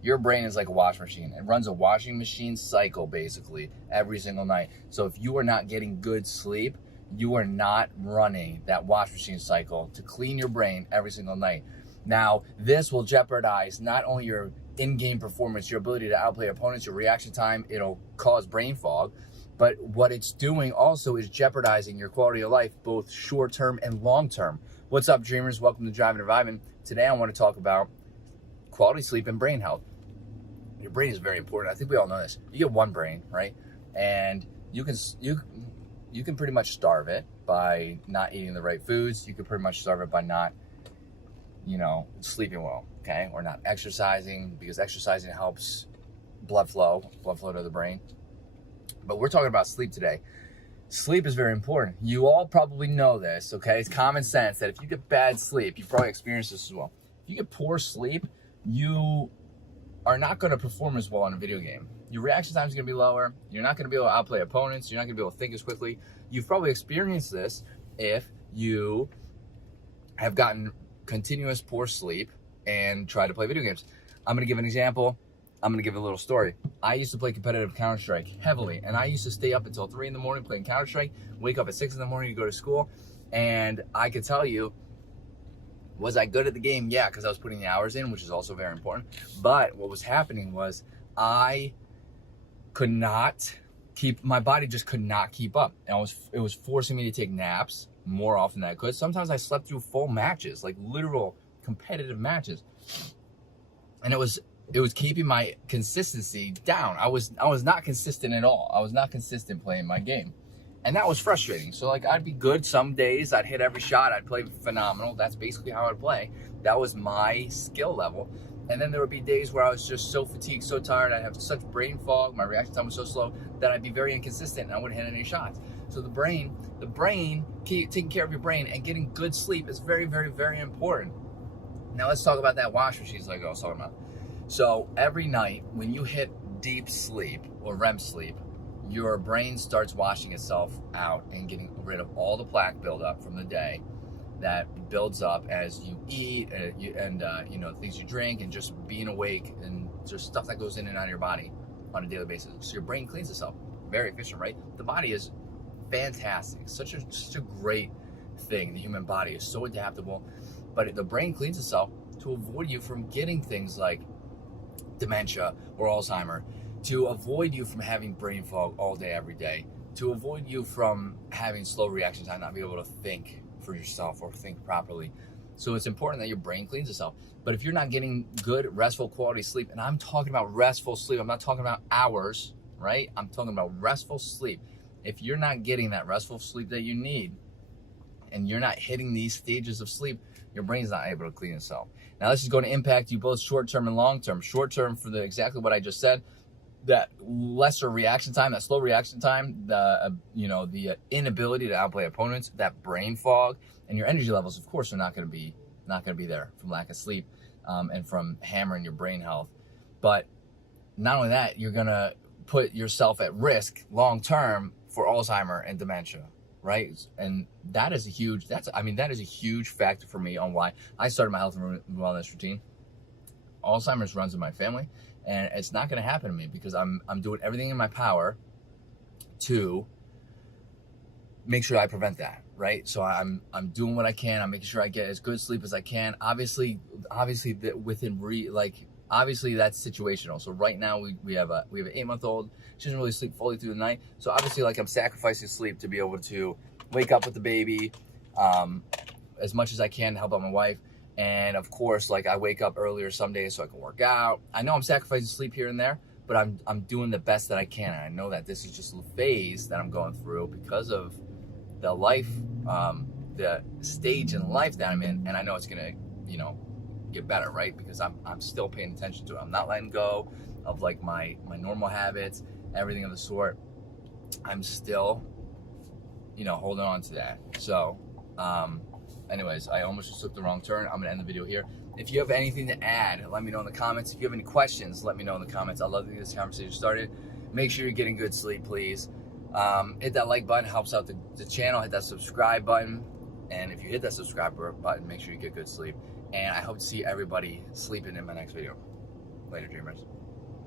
Your brain is like a washing machine. It runs a washing machine cycle basically every single night. So if you are not getting good sleep, you are not running that wash machine cycle to clean your brain every single night. Now, this will jeopardize not only your in-game performance, your ability to outplay opponents, your reaction time, it'll cause brain fog, but what it's doing also is jeopardizing your quality of life, both short-term and long-term. What's up, dreamers? Welcome to Driving and Vibing. Today I want to talk about quality sleep and brain health. Your brain is very important. I think we all know this. You get one brain, right? And you can pretty much starve it by not eating the right foods. You can pretty much starve it by not, sleeping well, okay? Or not exercising, because exercising helps blood flow to the brain. But we're talking about sleep today. Sleep is very important. You all probably know this, okay? It's common sense that if you get bad sleep, you probably experience this as well. If you get poor sleep, you are not going to perform as well in a video game. Your reaction time is going to be lower. You're not going to be able to outplay opponents. You're not going to be able to think as quickly. You've probably experienced this if you have gotten continuous poor sleep and tried to play video games. I'm going to give an example. I'm going to give a little story. I used to play competitive Counter-Strike heavily, and I used to stay up until 3 in the morning playing Counter-Strike, wake up at 6 in the morning to go to school, and I could tell you, was I good at the game? Yeah, because I was putting the hours in, which is also very important. But what was happening was I could not my body just could not keep up. And it was forcing me to take naps more often than I could. Sometimes I slept through full matches, like literal competitive matches. And it was keeping my consistency down. I was not consistent at all. I was not consistent playing my game. And that was frustrating. So like I'd be good some days, I'd hit every shot, I'd play phenomenal. That's basically how I'd play. That was my skill level. And then there would be days where I was just so fatigued, so tired, I'd have such brain fog, my reaction time was so slow that I'd be very inconsistent and I wouldn't hit any shots. So the brain, taking care of your brain and getting good sleep is very, very, very important. Now let's talk about that wash machine like I was talking about. So every night when you hit deep sleep or REM sleep, your brain starts washing itself out and getting rid of all the plaque buildup from the day that builds up as you eat and things you drink and just being awake and just stuff that goes in and out of your body on a daily basis. So your brain cleans itself. Very efficient, right? The body is fantastic. Such a great thing. The human body is so adaptable, but the brain cleans itself to avoid you from getting things like dementia or Alzheimer, to avoid you from having brain fog all day, every day, to avoid you from having slow reaction time, not be able to think for yourself or think properly. So it's important that your brain cleans itself. But if you're not getting good, restful, quality sleep, and I'm talking about restful sleep, I'm not talking about hours, right? I'm talking about restful sleep. If you're not getting that restful sleep that you need, and you're not hitting these stages of sleep, your brain's not able to clean itself. Now this is going to impact you both short-term and long-term. Short-term for exactly what I just said, that lesser reaction time, that slow reaction time, the inability to outplay opponents, that brain fog, and your energy levels, of course, are not going to be there from lack of sleep and from hammering your brain health. But not only that, you're going to put yourself at risk long term for Alzheimer and dementia, right? And that is a huge factor for me on why I started my health and wellness routine. Alzheimer's runs in my family. And it's not going to happen to me because I'm doing everything in my power to make sure I prevent that, right? So I'm doing what I can. I'm making sure I get as good sleep as I can. Obviously that's situational. So right now we have an 8-month-old. She doesn't really sleep fully through the night. So obviously I'm sacrificing sleep to be able to wake up with the baby as much as I can to help out my wife. And of course, I wake up earlier some days so I can work out. I know I'm sacrificing sleep here and there, but I'm doing the best that I can. And I know that this is just a phase that I'm going through because of the life, the stage in life that I'm in. And I know it's gonna, get better, right? Because I'm still paying attention to it. I'm not letting go of my normal habits, everything of the sort. I'm still, holding on to that. So, anyways, I almost just took the wrong turn. I'm going to end the video here. If you have anything to add, let me know in the comments. If you have any questions, let me know in the comments. I'd love to get this conversation started. Make sure you're getting good sleep, please. Hit that like button, helps out the channel. Hit that subscribe button. And if you hit that subscribe button, make sure you get good sleep. And I hope to see everybody sleeping in my next video. Later, dreamers.